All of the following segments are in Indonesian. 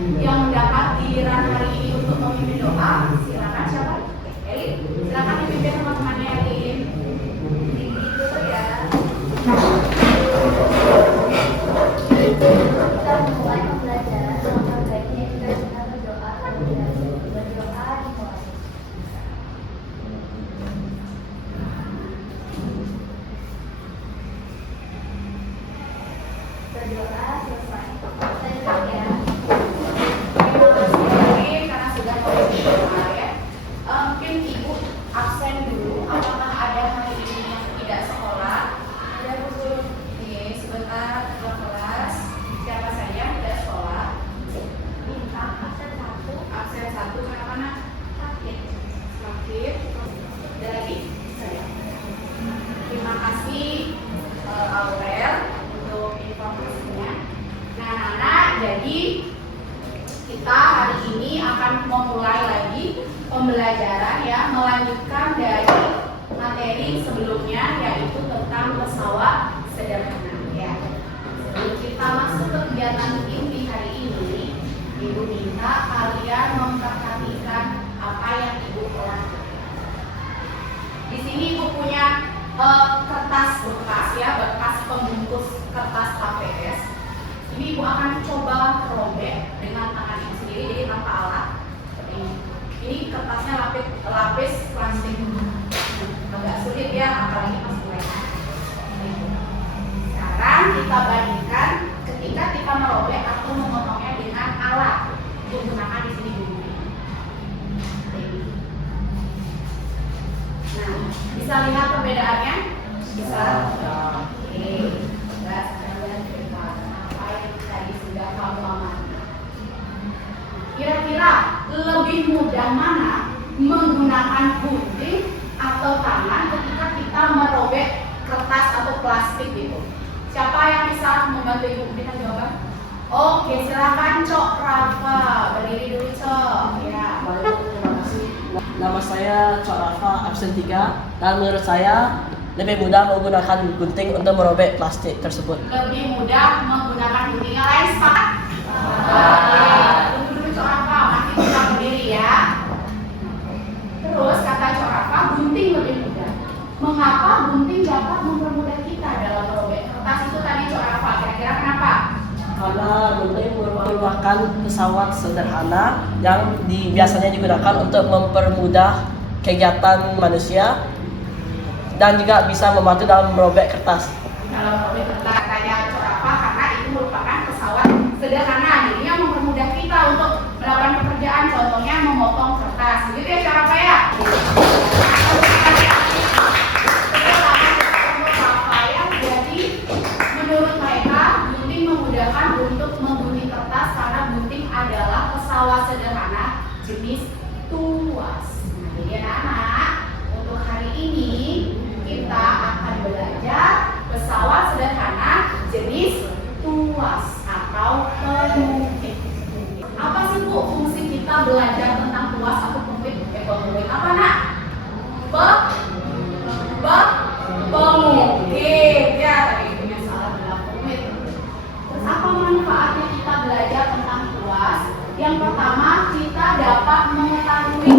Yang mendapat giliran hari ini untuk memimpin doa, silakan siapa? Eli, silakan dipimpin teman-temannya Eli. Dulu ya. Kita mulai pembelajaran maka baiknya kita berdoa dimulai. Berdoa selesai. Lanjut ya. Terima kasih karena sudah memilih doa ya. Mungkin ibu absen dulu. Apakah ada hari ini yang tidak sekolah? Ada Bu. Oke, sebentar ke kelas. Siapa saja yang tidak sekolah? Bintang absen 1. Absen 1 kenapa? Sakit. Sakit. Ada lagi? Saya. Terima kasih Aurel untuk informasinya. Nah, anak-anak, jadi kita hari ini akan memulai lagi pembelajaran ya, melanjutkan dari materi sebelumnya yaitu tentang pesawat sederhana ya. Sebelum kita masuk ke kegiatan inti hari ini, Ibu minta kalian memperhatikan apa yang Ibu lakukan. Di sini Ibu punya kertas bekas ya, bekas pembungkus kertas HPS. Ini Ibu akan coba robek dengan tangan Ibu sendiri, jadi tanpa alat seperti ini. Ini kertasnya lapis plastik, agak sulit ya, apalagi pas mulai. Sekarang kita bandingkan ketika kita merobek atau memotongnya dengan alat. Ibu gunakan di sini dulu. Nah, bisa lihat perbedaannya? Bisa. Oke. Sudah sekalian cerita apa yang tadi sudah kamu amati. Kira-kira lebih mudah mana menggunakan gunting atau tangan ketika kita merobek kertas atau plastik gitu? Siapa yang bisa membantu Ibu berikan jawaban? Oke, silakan Cok Rafa. Berdiri dulu Cok. Ya. Baik, terima kasih. Nama saya Cok Rafa, absen 3. Dan menurut saya lebih mudah menggunakan gunting untuk merobek plastik tersebut. Lebih mudah menggunakan gunting. Yang lain sepakat? Tunggu dulu Cok Rafa, masih bisa berdiri ya. Terus kata Cok Rafa, gunting lebih mudah. Mengapa gunting dapat mempermudah kita dalam merobek kertas itu tadi Cok Rafa? Kira-kira kenapa? Karena gunting merupakan pesawat sederhana yang biasanya digunakan untuk mempermudah kegiatan manusia dan juga bisa membantu dalam merobek kertas. Dalam merobek kertas katanya Cok Rafa karena itu merupakan pesawat sederhana, jadinya mempermudah kita untuk melakukan pekerjaan, contohnya memotong kertas. Begitu ya Cok Rafa ya? Jadi menurut mereka gunting memudahkan untuk mengunci kertas karena gunting adalah pesawat sederhana jenis tuas. Nah, jadi anak-anak, untuk hari ini kita akan belajar pesawat sederhana jenis tuas atau penumpit. Apa sih Bu fungsi kita belajar tentang tuas atau penumpit? Penumpit apa nak? Pemungkit ya, tadi punya salah bilang penumpit. Terus apa manfaatnya kita belajar tentang tuas? Yang pertama, kita dapat mengetahui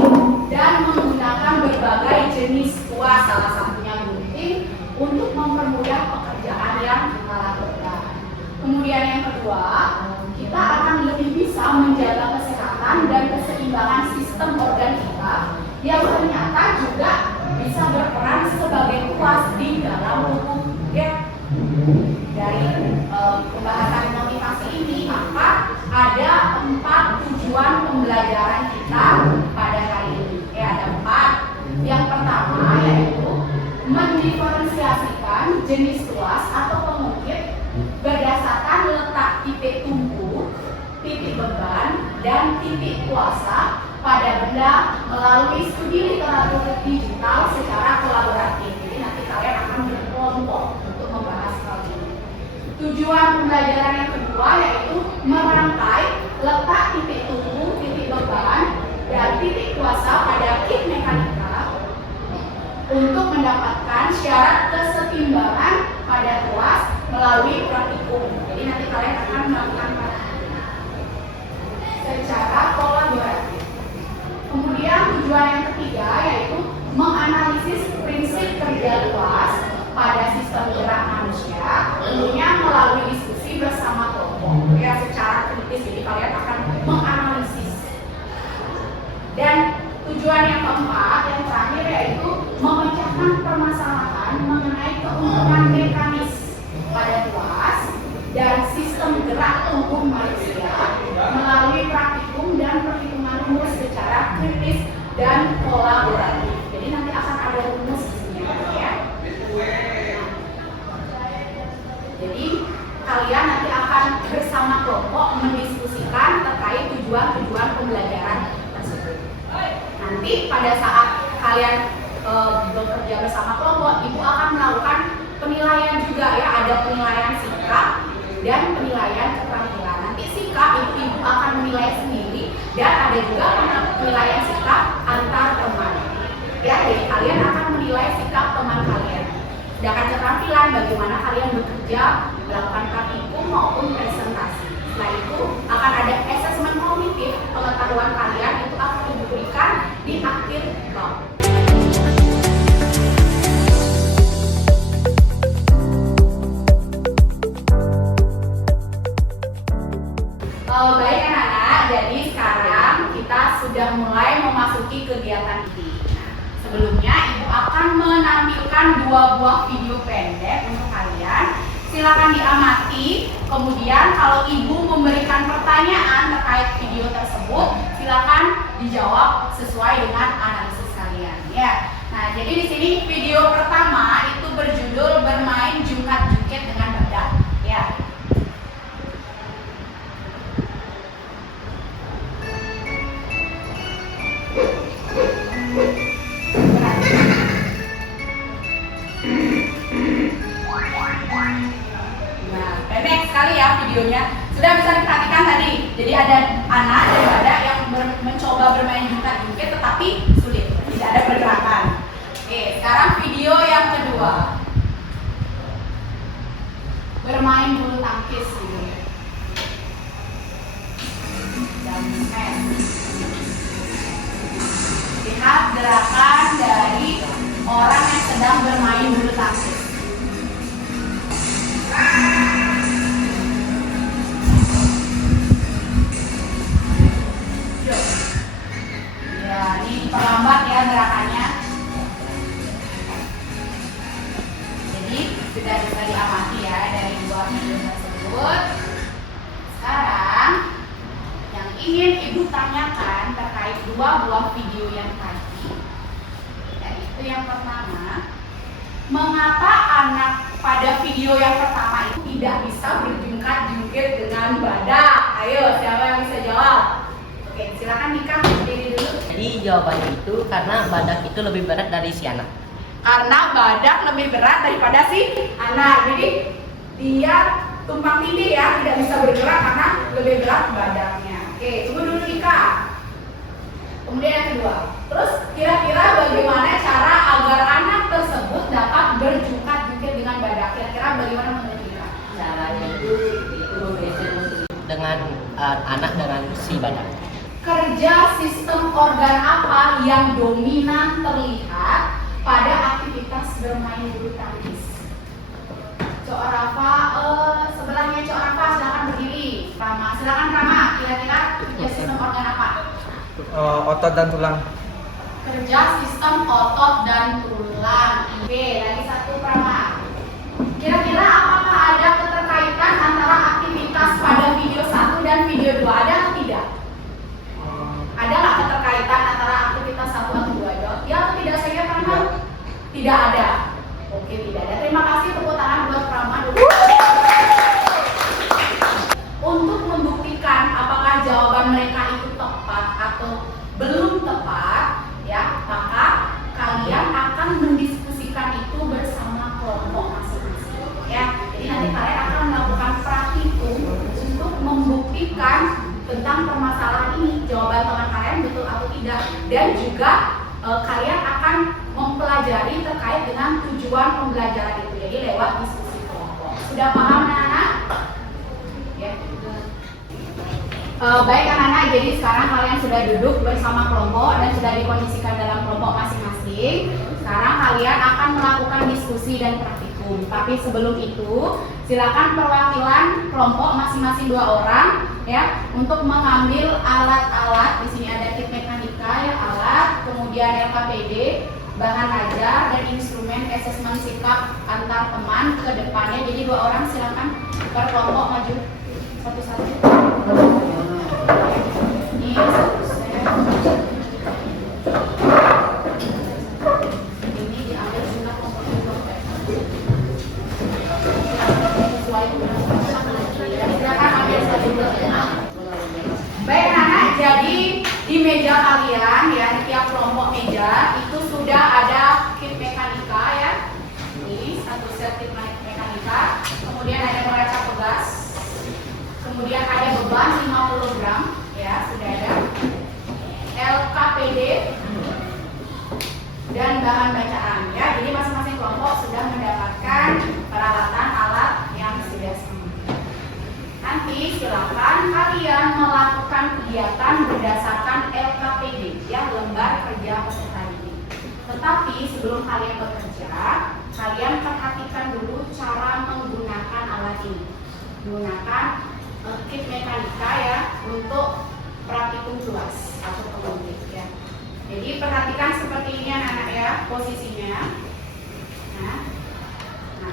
dan menggunakan berbagai jenis tuas, salah satunya gunting, untuk mempermudah pekerjaan yang kita lakukan. Kemudian yang kedua, kita akan lebih bisa menjaga kesehatan dan keseimbangan sistem organ kita yang ternyata juga bisa berperan sebagai tuas di dalam tubuh ya. Dari pembahasan motivasi ini, maka ada 4 tujuan pembelajaran kita pada hari ini. Ya, ada 4. Yang pertama yaitu mendiferensiasikan jenis tuas atau pengukir berdasarkan letak titik tumpu, titik beban, dan titik kuasa pada benda melalui studi literatur digital secara kolaboratif. Jadi nanti kalian akan berkelompok untuk membahas hal ini. Tujuan pembelajaran yang kedua yaitu merangkai letak titik tumpu, titik beban, dan titik kuasa pada kit mekanika untuk mendapatkan syarat kesetimbangan pada tuas melalui praktikum. Jadi nanti kalian akan melakukan praktikum. pada saat kalian bekerja bersama kelompok, ibu akan melakukan penilaian juga ya, ada penilaian sikap dan penilaian keterampilan. Nanti sikap itu ibu akan menilai sendiri dan ada juga penilaian sikap antar teman. Ya, jadi kalian akan menilai sikap teman kalian. Sedangkan keterampilan bagaimana kalian bekerja, melakukan praktikum maupun presentasi. Setelah itu akan ada asesmen kognitif, pengetahuan kalian itu akan diberikan di akhir bab. Baik anak-anak, jadi sekarang kita sudah mulai memasuki kegiatan ini. Sebelumnya ibu akan menampilkan 2 buah video pendek untuk kalian. Silakan diamati. Kemudian kalau ibu memberikan pertanyaan terkait video tersebut, silakan dijawab sesuai dengan analisis kalian. Ya. Nah, jadi di sini video pertama itu berjudul bermain jungkat-jungkit dengan badak. Ya. Videonya sudah bisa diperhatikan tadi. Jadi ada anak dan badak yang mencoba bermain jungkat-jungkit tetapi sulit, tidak ada pergerakan. Oke, sekarang video yang kedua. Bermain bulu tangkis videonya. Dan lihat gerakan dari orang yang sedang bermain bulu tangkis. Ya, ini perlambat ya gerakannya. Jadi sudah bisa diamati ya dari 2 video tersebut. Sekarang yang ingin ibu tanyakan terkait 2 buah video yang tadi, yaitu yang pertama, mengapa anak pada video yang pertama itu tidak bisa berjungkat-jungkit dengan badak? Ayo, siapa yang bisa jawab? Oke, silakan Nika berdiri dulu. Jadi jawabannya itu karena badak itu lebih berat dari si anak. Karena badak lebih berat daripada si anak. Jadi dia tumpang tindih ya, tidak bisa bergerak karena lebih berat badaknya. Oke, tunggu dulu Nika. Kemudian yang kedua. Terus kira-kira bagaimana cara agar anak tersebut dapat berjungkat-jungkit dengan badak? Kira-kira bagaimana menurut Nika? Caranya itu dengan anak dengan si badak. Kerja sistem organ apa yang dominan terlihat pada aktivitas bermain bulu tangkis? Cok Rafa, sebelahnya Cok Rafa silakan berdiri. Rama, silakan Rama. Kira-kira kerja sistem organ apa? Otot dan tulang. Kerja sistem otot dan tulang. Oke, lagi satu Rama. Kira-kira apakah ada keterkaitan antara aktivitas pada video 1 dan video 2? Ada atau tidak? Ada nggak keterkaitan antara aktivitas 1 atau 2? Ya atau tidak saya Prama? Tidak ada. Oke, tidak ada. Terima kasih, tepuk tangan buat Prama dulu. Untuk membuktikan apakah jawaban mereka itu tepat atau belum tepat, ya, maka kalian akan mendiskusikan itu bersama kelompok masing-masing. Ya, jadi nanti kalian akan melakukan praktikum untuk membuktikan tentang permasalahan ini, jawaban teman kalian betul atau tidak, dan juga kalian akan mempelajari terkait dengan tujuan pembelajaran itu, jadi lewat diskusi kelompok. Sudah paham anak-anak? Ya. Baik anak-anak, jadi sekarang kalian sudah duduk bersama kelompok dan sudah dikondisikan dalam kelompok masing-masing. Sekarang kalian akan melakukan diskusi dan praktikum. Tapi sebelum itu, silakan perwakilan kelompok masing-masing 2 orang ya untuk mengambil alat-alat. Di sini ada kit mekanika ya, alat, kemudian LKPD, bahan ajar dan instrumen asesmen sikap antar teman ke depannya. Jadi 2 orang silakan per kelompok maju satu-satu. Ini satu set. Ini diambil sudah kelompok sesuai silakan ambil satu. Baik anak-anak, jadi di meja kalian ya, di tiap kelompok meja itu sudah ada kit mekanika ya. Ini satu set kit mekanika, kemudian ada neraca pegas, kemudian ada beban 50 gram ya, sudah ada LKPD dan bahan bacaan ya. Jadi masing-masing kelompok sudah mendapatkan peralatan alat yang sudah sama. Nanti silakan kalian melakukan kegiatan berdasarkan LKPD ya, lembar kerja peserta didik. Tetapi sebelum kalian bekerja, kalian perhatikan dulu cara menggunakan alat ini. Gunakan kit mekanika ya untuk praktikum luas atau penguntit ya. Jadi perhatikan seperti ini anak-anak ya posisinya. Nah,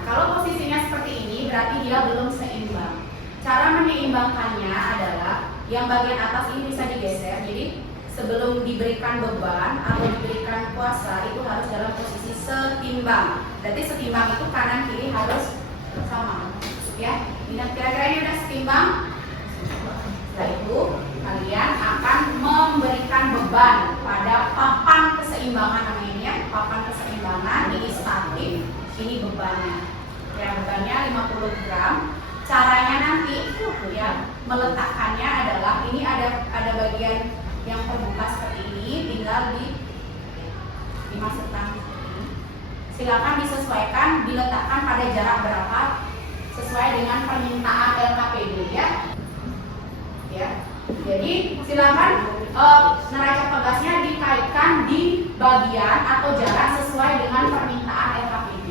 kalau posisinya seperti ini berarti dia belum seimbang. Cara menyeimbangkannya adalah yang bagian atas ini bisa digeser. Jadi sebelum diberikan beban atau diberikan kuasa itu harus dalam posisi setimbang. Berarti setimbang itu kanan kiri harus sama ya. Kira-kira ini udah setimbang. Setelah itu kalian akan memberikan beban pada papan keseimbangan namanya ini ya, papan keseimbangan ini statik, ini bebannya. Ya, bebannya 50 gram. Caranya nanti ya meletakkannya adalah ini ada bagian yang terbuka seperti ini, tinggal dimasukkan. Silakan disesuaikan, diletakkan pada jarak berapa sesuai dengan permintaan LKPD ya. Ya. Jadi silakan neraca pegasnya dikaitkan di bagian atau jarak sesuai dengan permintaan LKPD.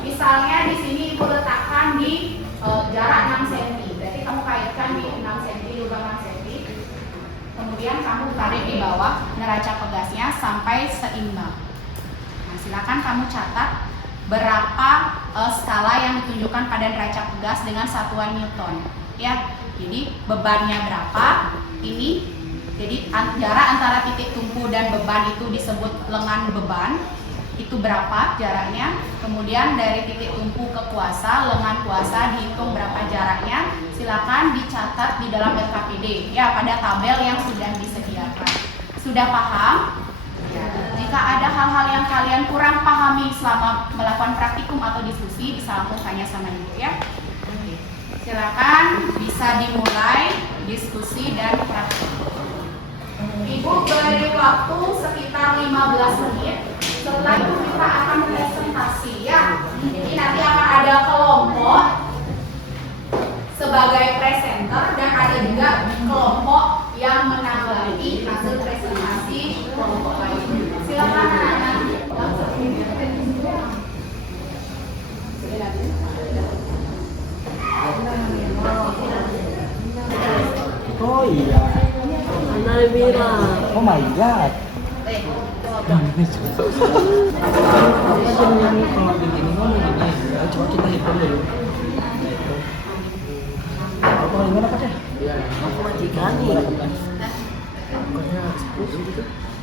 Misalnya di sini ibu letakkan di jarak 6 cm, berarti kamu kaitkan di 6 cm, lubang 6 cm. Kemudian kamu tarik di bawah neraca pegasnya sampai seimbang. Nah, silakan kamu catat berapa skala yang ditunjukkan pada neraca pegas dengan satuan Newton. Ya, jadi bebannya berapa? Ini, jadi jarak antara titik tumpu dan beban itu disebut lengan beban. Itu berapa jaraknya, kemudian dari titik tumpu ke kuasa, lengan kuasa dihitung berapa jaraknya, silakan dicatat di dalam LKPD ya pada tabel yang sudah disediakan. Sudah paham? Ya. Jika ada hal-hal yang kalian kurang pahami selama melakukan praktikum atau diskusi, bisa langsung tanya sama ibu ya. Silakan bisa dimulai diskusi dan praktikum. Ibu beri waktu sekitar 15 menit. Setelah itu kita akan presentasi ya. Jadi nanti akan ada kelompok sebagai presenter dan ada juga kelompok yang menanggapi hasil presentasi kelompok lain. Silakan anak-anak. Oh iya. Nalbira. Oh my god. Apa sebenarnya kalau begini ngomong gini? Ya, coba kita hitung dulu. Apa gimana Pak ya? Aku majikan nih. Pokoknya 10 gitu.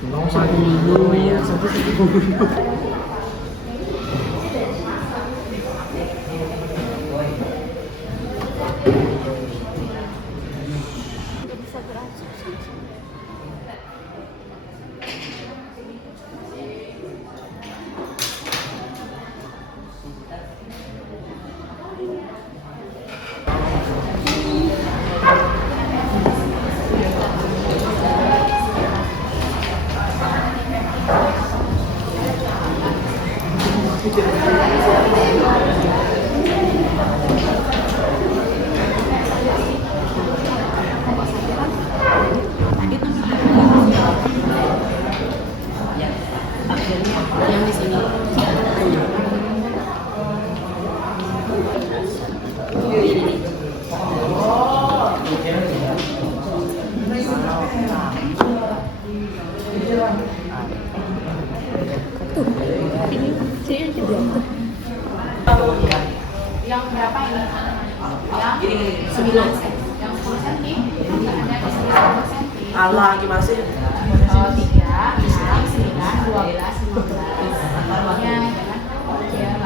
Mau 10 ya, 1 yang di sini. Yang berapa ini? Yang 9 cm. Yang 10 cm. Ada di 10 cm. Allah gimana sih? 3, 6, 9, 12, 15. Taruhnya jangan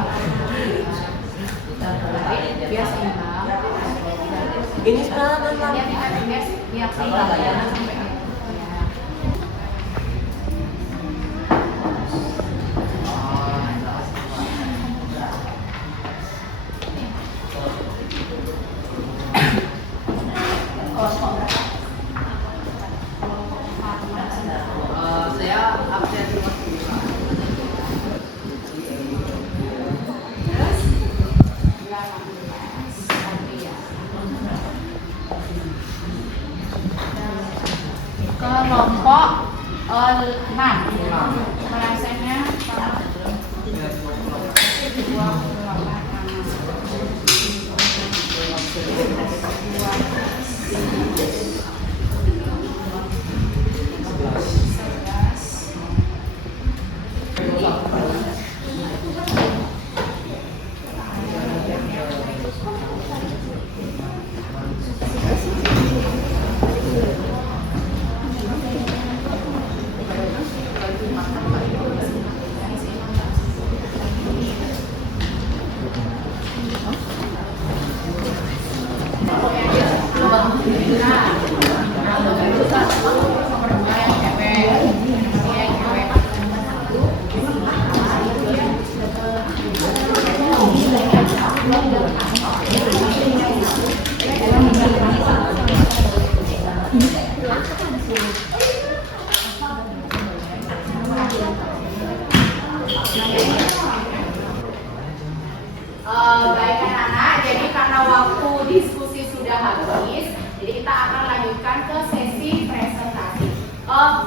ya biar seimbang. Ini sekarang Biar seimbang jangan sampai ya. kelompok 6. Melengsengnya sama 5. Baik anak-anak, jadi karena waktu diskusi sudah habis, jadi kita akan lanjutkan ke sesi presentasi.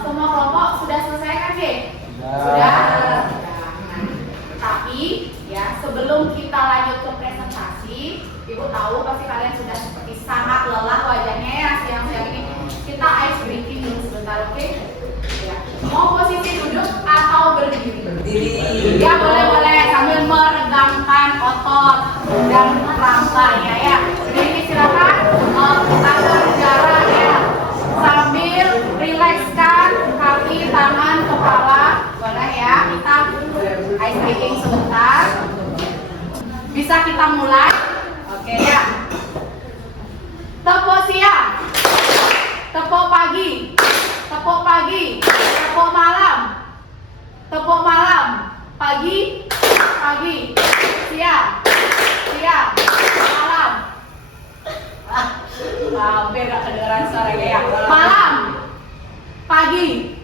Semua kelompok sudah selesai kan, Ge? Sudah. Nah, tapi ya sebelum kita lanjut ke presentasi, Ibu tahu pasti kalian sudah seperti sangat lelah wajahnya ya siang-siang ini. Kita ice breaking dulu sebentar, oke? Ya. Mau posisi duduk atau berdiri? Berdiri. Ya boleh sambil meregangkan otot dan rambanya ya. Jadi ini silakan kita berjarak ya. Sambil rilekskan kaki, tangan, kepala, boleh ya. Kita ice breaking sebentar. Bisa kita mulai? Oke ya. Tepuk siang, tepuk pagi, tepuk pagi, tepuk malam, tepuk malam, pagi, pagi, siang, siang, malam. Hampir gak kedengeran suaranya ya. Malam, pagi,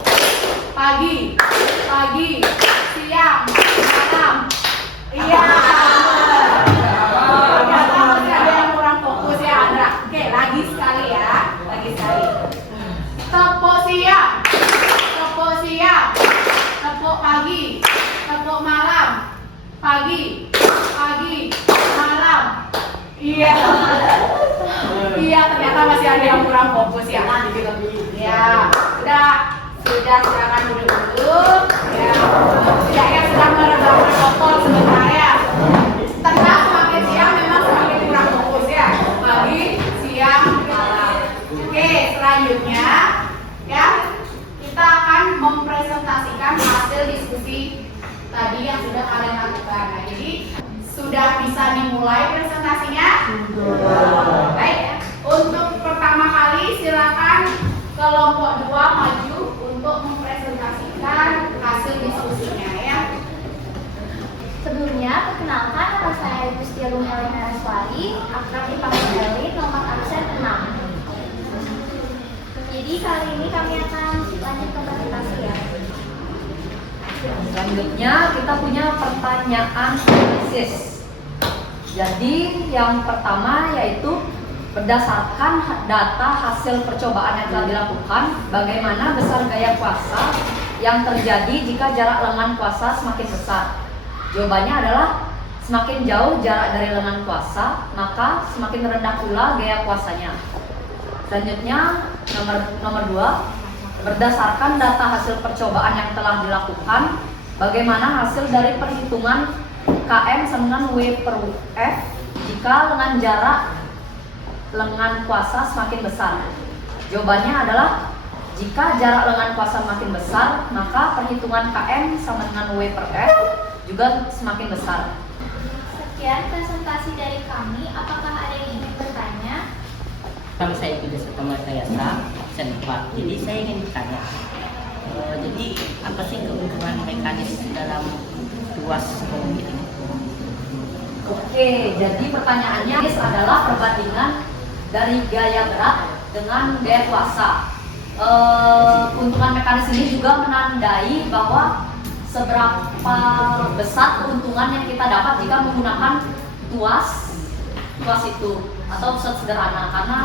pagi, pagi, siang, malam. Iya. Ternyata masih ada yang kurang fokus ya, Andra. Oke, lagi sekali ya, lagi sekali. Tepuk siang, tepuk siang, tepuk pagi, tepuk malam, pagi, pagi, malam. Iya. Iya, ternyata masih ada yang kurang fokus ya. Ya, sudah silakan duduk dulu. Ya, setidaknya sudah meregangkan otot sebentar ya. Tenang, semakin siang memang semakin kurang fokus ya. Pagi, siang, malam. Oke, selanjutnya ya kita akan mempresentasikan hasil diskusi tadi yang sudah kalian lakukan. Nah, jadi sudah bisa dimulai presentasinya? Baik. Untuk pertama kali silakan kelompok 2 maju untuk mempresentasikan hasil diskusinya ya. Sebelumnya, perkenalkan nama saya Ibu Setia Elina Raswari, akrab dipanggil Elin, nomor absen 6. Jadi kali ini kami akan lanjut ke presentasi ya. Selanjutnya kita punya pertanyaan analisis. Jadi yang pertama yaitu berdasarkan data hasil percobaan yang telah dilakukan, bagaimana besar gaya kuasa yang terjadi jika jarak lengan kuasa semakin besar? Jawabannya adalah semakin jauh jarak dari lengan kuasa, maka semakin rendah pula gaya kuasanya. Selanjutnya nomor 2, berdasarkan data hasil percobaan yang telah dilakukan, bagaimana hasil dari perhitungan KM sama dengan W per F jika lengan jarak lengan kuasa semakin besar? Jawabannya adalah jika jarak lengan kuasa semakin besar, maka perhitungan KM sama dengan W per F juga semakin besar. Sekian presentasi dari kami. Apakah ada yang ingin bertanya? Nama saya Bida Setama Sayasa, absen 4. Jadi saya ingin bertanya, jadi apa sih keuntungan mekanis dalam tuas komoditi ini? Oke, jadi pertanyaannya adalah perbandingan dari gaya berat dengan gaya kuasa. Keuntungan mekanis ini juga menandai bahwa seberapa besar keuntungan yang kita dapat jika menggunakan tuas itu atau pusat sederhana, karena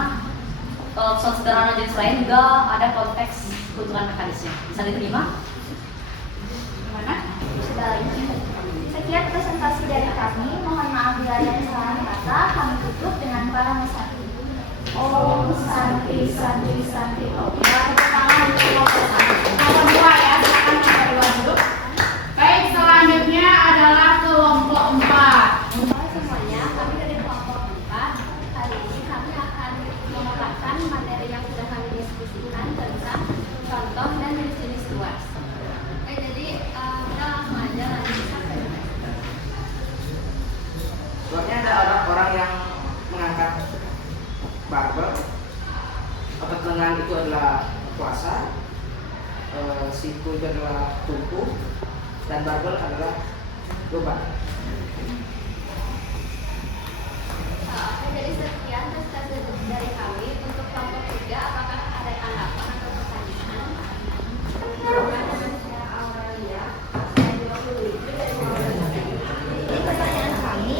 pesan sederhana jenis lain juga ada konteks keuntungan mekanisnya. Bisa diterima? Gimana? Baik. Sekian presentasi dari kami. Mohon maaf bila ada kesalahan kata. Kami tutup dengan para mesati. Om Santi Santi Santi Om. Ya, tepuk tangan untuk kelompok satu. Kelompok dua ya, silakan kelompok dua duduk. Baik, selanjutnya adalah kelompok 4. Halo semuanya, kami dari kelompok 4. Kali ini kami akan memaparkan materi yang sudah kami diskusikan tentang contoh dan jenis-jenis tuas. Oke, jadi kita langsung aja lanjut sampai. Soalnya ada orang-orang yang mengangkat barbel, otot lengan itu adalah kuasa, siku itu adalah tumpu, dan barbel adalah beban. Oke, jadi sekian presentasi dari kami. Untuk kelompok 3, apakah ada tanggapan atau pertanyaan? Jadi pertanyaan kami,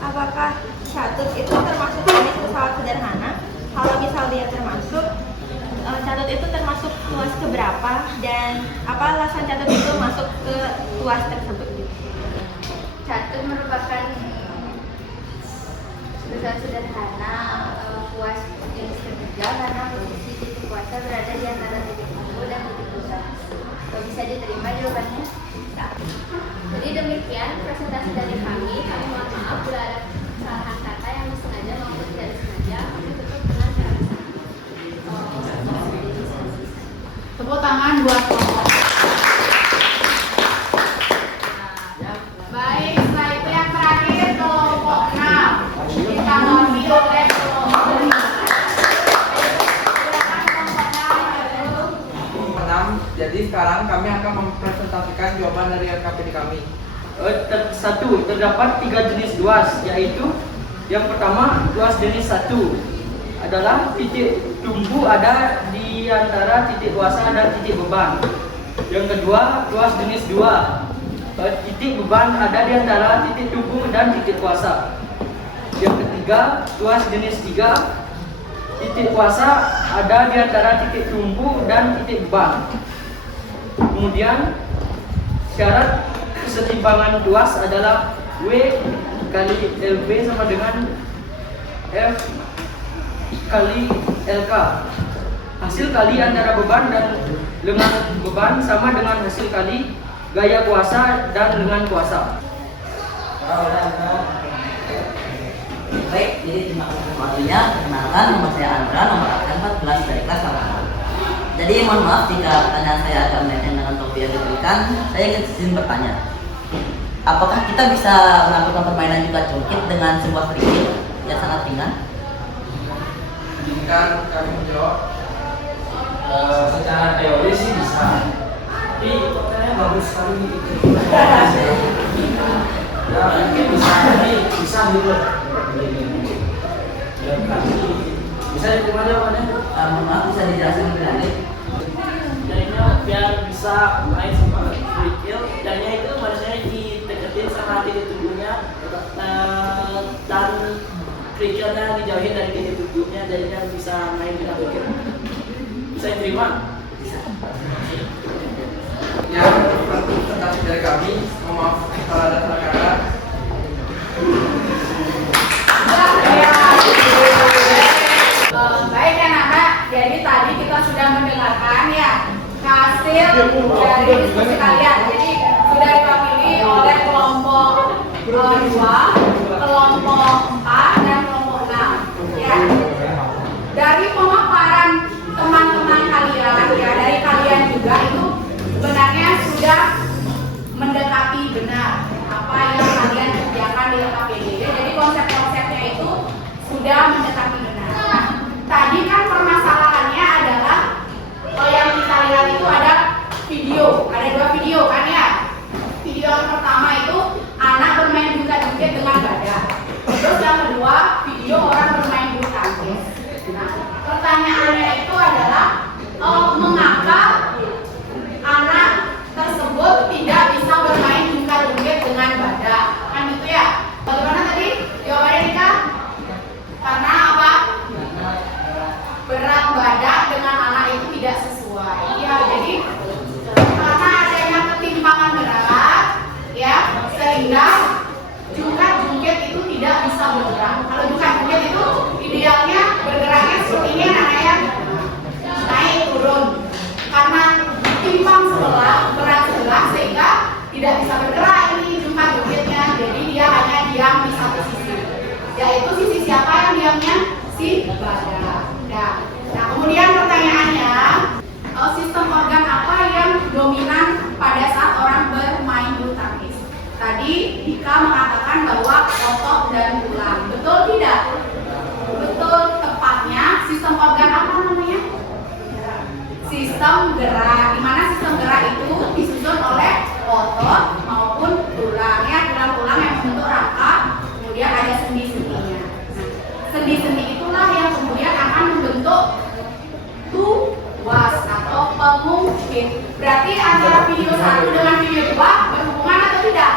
apakah catut itu termasuk jenis pesawat sederhana? Kalau misal dia termasuk, catut itu termasuk tuas keberapa? Dan apa alasan catut itu masuk ke tuas tersebut? Catut merupakan pesawat sederhana kuas jenis ketiga karena posisi titik kuasa berada di antara titik tumpu dan titik pusat. Bisa diterima jawabannya? Jadi demikian presentasi dari kami. Kami mohon maaf bila ada kesalahan kata yang disengaja maupun tidak disengaja. Kami tutup dengan cara Tepuk tangan buat kelompok. Baik, setelah itu yang terakhir kelompok 6. Ditanggapi oleh kelompok 5. Silakan kelompok 6. Jadi sekarang kami akan mempresentasikan jawaban dari LKPD kami. Satu, terdapat 3 jenis tuas, yaitu yang pertama tuas jenis 1 adalah titik tumpu ada di antara titik kuasa dan titik beban. Yang kedua, tuas jenis 2, titik beban ada di antara titik tumpu dan titik kuasa. Yang ketiga, tuas jenis 3, titik kuasa ada di antara titik tumpu dan titik beban. Kemudian syarat kesetimbangan tuas adalah W kali LB sama dengan F kali LK. Hasil kali antara beban dan lengan beban sama dengan hasil kali gaya kuasa dan lengan kuasa. Baik, jadi terima kasih waktunya. Perkenalkan, nama saya Andra, nomor absen 14 dari kelas 8. Jadi mohon maaf jika pertanyaan saya agak melenceng dengan topik yang diberikan. Saya ingin bertanya, apakah kita bisa melakukan permainan juga cungkit dengan sebuah kerikil yang sangat ringan? Izinkan kami menjawab. Secara teori sih bisa, tapi pertanyaannya bagus sekali gitu. Ya mungkin bisa, tapi bisa gitu. Bisa diterima jawabannya? Mohon maaf, bisa dijelaskan lebih lanjut? Jadinya biar bisa main sama kerikil, jadinya itu manusia dideketin sama titik tubuhnya, dan kerikilnya dijauhin dari titik tubuhnya, jadinya bisa main dengan kerikil. Bisa diterima? Bisa. Ya, presentasi dari kami. Mohon maaf kalau ada salah kata. Baik anak-anak, jadi tadi kita sudah mendengarkan ya hasil dari diskusi kalian. Jadi sudah diwakili oleh kelompok 2, kelompok 4 dan kelompok 6. Ya. Dari pemaparan teman-teman kalian, ya dari kalian juga itu sebenarnya sudah mendekati benar apa yang kalian kerjakan di LKPD. Jadi konsep-konsepnya itu sudah mendekati benar. Nah, tadi kan permasalahannya adalah yang kita lihat itu ada video, ada 2 video kan ya. Video yang pertama itu anak bermain jungkat-jungkit dengan gada. Terus yang kedua video orang bermain bulu tangkis. Nah, pertanyaannya itu adalah mengapa anak tersebut tidak bisa bermain jungkat-jungkit dengan gada? Kan gitu ya. Bagaimana tadi jawabannya Nika? Karena apa tidak bisa bergerak ini jumlah unitnya, jadi dia hanya diam di satu sisi, yaitu sisi siapa yang diamnya? Si badan. Nah, kemudian pertanyaannya, sistem organ apa yang dominan pada saat orang bermain bulu tangkis? Tadi Dika mengatakan bahwa otot dan tulang, betul tidak? Betul, tepatnya sistem organ apa namanya? Sistem gerak. Di mana sistem gerak itu disusun oleh otot maupun tulang, ya, tulang-tulang yang membentuk rangka, kemudian ada sendi-sendinya. Sendi-sendi itulah yang kemudian akan membentuk tuas atau pengungkit. Berarti antara video 1 dengan video 2 berhubungan atau tidak?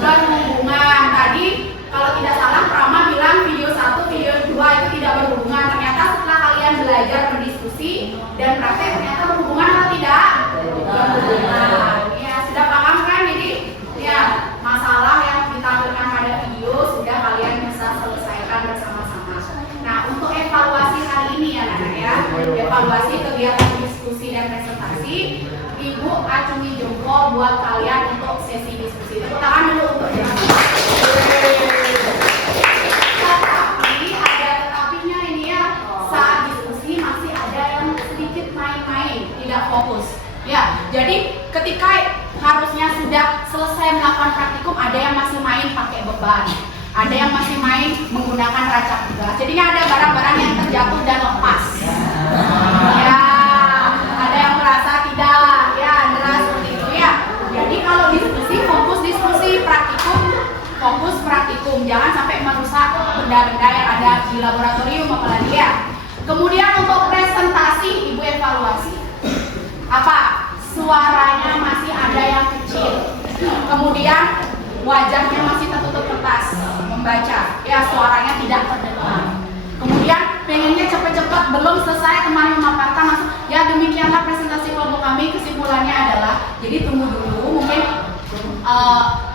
Berhubungan. Tadi kalau tidak salah Prama bilang video 1, video 2 itu tidak berhubungan. Ternyata setelah kalian belajar berdiskusi dan praktek ternyata berhubungan atau tidak? Berhubungan. Ya, sudah paham kan? Jadi ya, masalah yang ditampilkan pada video sudah kalian bisa selesaikan bersama-sama. Nah, untuk evaluasi hari ini ya anak ya, evaluasi kegiatan diskusi dan presentasi, Ibu acungi jempol buat kalian untuk sesi diskusi. Tepuk tangan dulu untuk tetapi ada tetapinya ini ya, saat diskusi masih ada yang sedikit main-main, tidak fokus. Ya, jadi ketika harusnya sudah selesai melakukan praktikum, ada yang masih main pakai beban, ada yang masih main menggunakan racak gas. Jadinya ada barang-barang yang terjatuh dan lepas. Ya, ada yang merasa tidak, ya, adalah seperti itu ya. Jadi kalau diskusi, fokus diskusi, praktikum, fokus praktikum. Jangan sampai merusak benda-benda yang ada di laboratorium apalagi ya. Kemudian untuk presentasi, Ibu evaluasi. Apa? Suaranya masih ada yang kecil. Kemudian wajahnya masih tertutup kertas membaca, ya, suaranya tidak terdengar. Kemudian pengennya cepat-cepat, belum selesai teman memaparkan langsung, ya demikianlah presentasi kelompok kami. Kesimpulannya adalah, jadi tunggu dulu, mungkin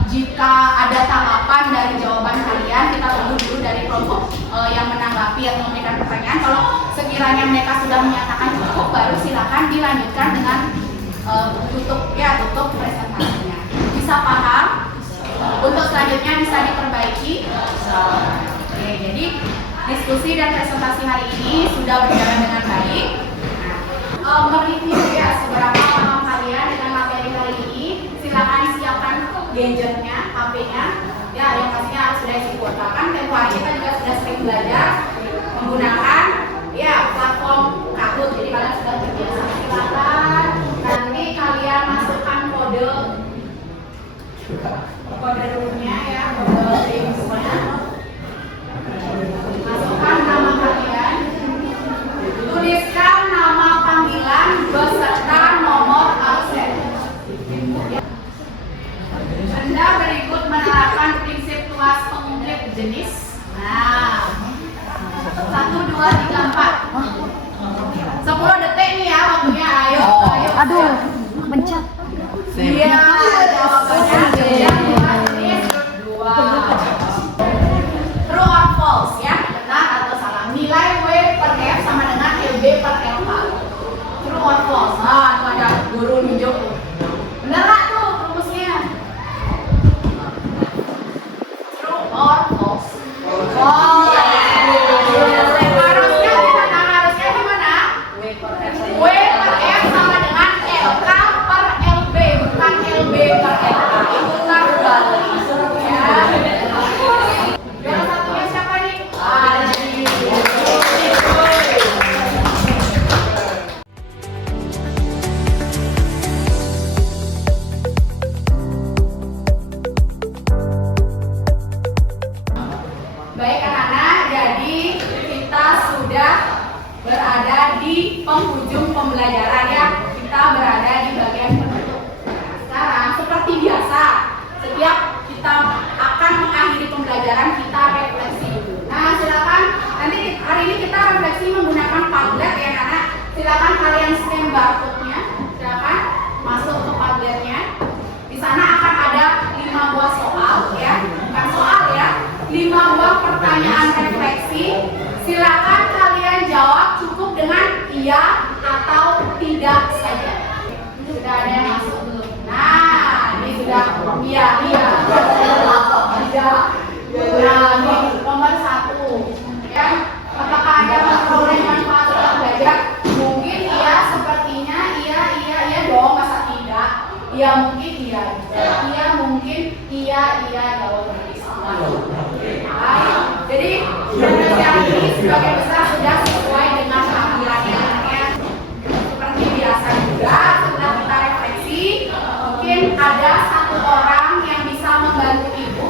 jika ada tanggapan dari jawaban kalian, kita tunggu dulu dari kelompok yang menanggapi atau memberikan pertanyaan. Kalau sekiranya mereka sudah menyatakan cukup, baru silakan dilanjutkan dengan tutup presentasinya. Bisa paham? Untuk selanjutnya bisa diperbaiki. Oke, jadi diskusi dan presentasi hari ini sudah berjalan dengan baik. Nah, mereview ya seberapa paham kalian dengan materi hari ini. Silakan siapkan gadgetnya, HP-nya. Ya, yang pastinya harus sudah isi kuota. Kan tempo hari kita juga sudah sering belajar menggunakan ya platform Kahoot. Jadi kalian sudah terbiasa. Silakan nanti kalian masukkan kode roomnya ya, kode Teams-nya. Masukkan nama kalian, tuliskan nama panggilan beserta nomor absen. Benda berikut menerapkan prinsip tuas pengungkit jenis. Nah, 1, 2, 3, 4. 10 detik nih ya waktunya. Ayo. Aduh, mencet. Iya, jawabannya yang true or false ya, benar atau salah. Nilai W per F sama dengan LB per LH. True or false. Nah, itu ada guru nunjuk tuh. Bener nggak tuh rumusnya? True or false? False. Harusnya gimana? W per F sama dengan LK per LB, bukan LB per LH. Itu terbalik. Juara satunya siapa nih? Adi. Baik anak-anak, jadi kita sudah berada di penghujung pembelajaran ya. Kita berada di bagian penutup. Nah, sekarang seperti biasa, setiap kita akan mengakhiri pembelajaran, kita refleksi dulu. Nah, silakan nanti hari ini kita refleksi menggunakan Padlet ya anak. Silakan kalian scan barcode-nya. Silakan masuk ke Padlet-nya. Di sana akan ada 5 buah soal ya, bukan soal ya. 5 buah pertanyaan refleksi. Silakan kalian jawab cukup dengan iya atau tidak saja. Sudah ada yang masuk belum? Nah, ini sudah Iya mungkin iya juga. Iya mungkin iya jawab dari semua. Baik. Jadi yang ini sebagai besar sudah sesuai dengan tampilannya. Seperti biasa juga setelah kita refleksi, mungkin ada satu orang yang bisa membantu ibu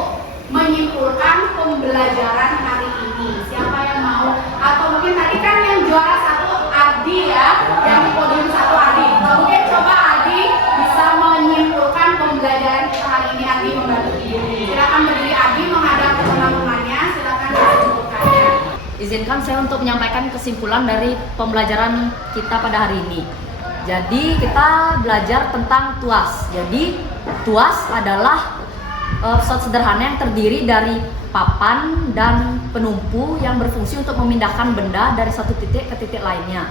menyimpulkan pembelajaran hari ini. Siapa yang mau? Atau mungkin tadi kan yang juara satu Ardi ya, yang di podium satu Ardi. Mungkin coba Ardi bisa menyimpulkan pembelajaran kita hari ini. Ardi membantu ibu. Silakan berdiri Ardi menghadap ke teman-temannya. Silakan disimpulkannya. Izinkan saya untuk menyampaikan kesimpulan dari pembelajaran kita pada hari ini. Jadi kita belajar tentang tuas. Jadi tuas adalah pesawat sederhana yang terdiri dari papan dan penumpu yang berfungsi untuk memindahkan benda dari satu titik ke titik lainnya.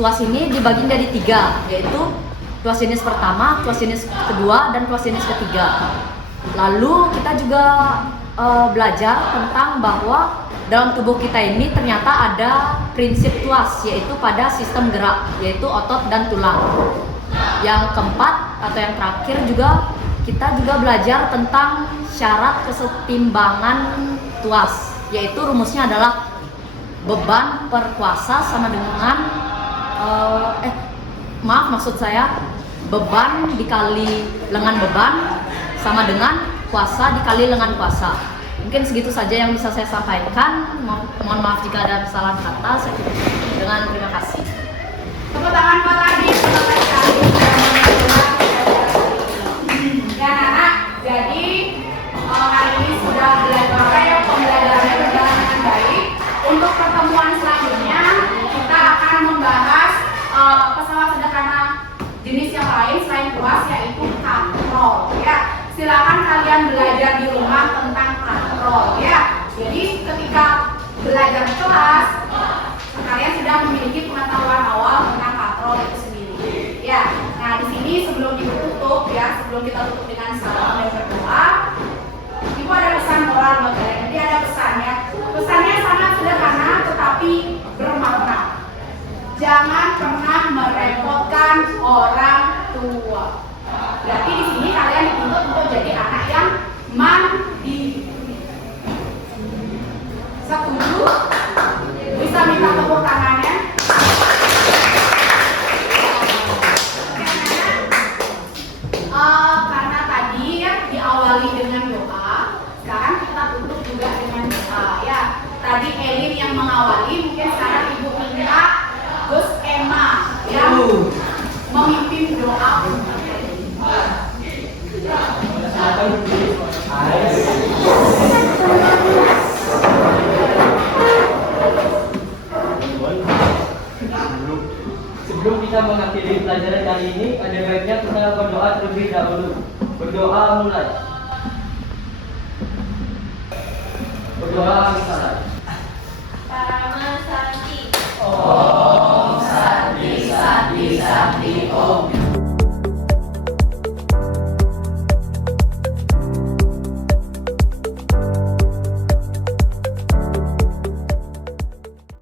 Tuas ini dibagi jadi 3, yaitu tuas jenis pertama, tuas jenis kedua, dan tuas jenis ketiga. Lalu kita juga belajar tentang bahwa dalam tubuh kita ini ternyata ada prinsip tuas, yaitu pada sistem gerak, yaitu otot dan tulang. Yang keempat atau yang terakhir juga kita juga belajar tentang syarat kesetimbangan tuas, yaitu rumusnya adalah beban per kuasa sama dengan beban dikali lengan beban sama dengan kuasa dikali lengan kuasa. Mungkin segitu saja yang bisa saya sampaikan. Mohon maaf jika ada kesalahan kata. Saya tutup dengan terima kasih. Tepuk tangan buat Ardi. Selamat sekali. Ya anak, jadi hari ini sudah belajar pembelajarannya berjalan dengan baik. Untuk pertemuan selanjutnya kita akan membahas pesawat sederhana jenis yang lain selain tuas, yaitu katrol. Ya, silakan kalian belajar di rumah tentang katrol. Ya, jadi ketika belajar di kelas kalian sudah memiliki pengetahuan awal tentang katrol itu sendiri. Ya, nah di sini sebelum ibu tutup ya, sebelum kita tutup dengan salam dan berdoa, ibu ada pesan moral buat kalian. Jadi ada pesannya. Pesannya sangat sederhana tetapi bermakna. Jangan pernah merepotkan orang tua. Berarti di sini kalian dituntut untuk jadi anak yang mandiri. Setuju? Bisa minta tepuk tangannya? Karena tadi ya diawali dengan doa, sekarang kita tutup juga dengan doa ya. Tadi Elin yang mengawali, mungkin sekarang ibu minta Gus Emma yang memimpin doa. Sebelum kita mengakhiri pelajaran kali ini, ada baiknya kita berdoa terlebih dahulu. Berdoa mulai. Berdoa misalnya. Parama Santi. Om Santi Santi Santi Om.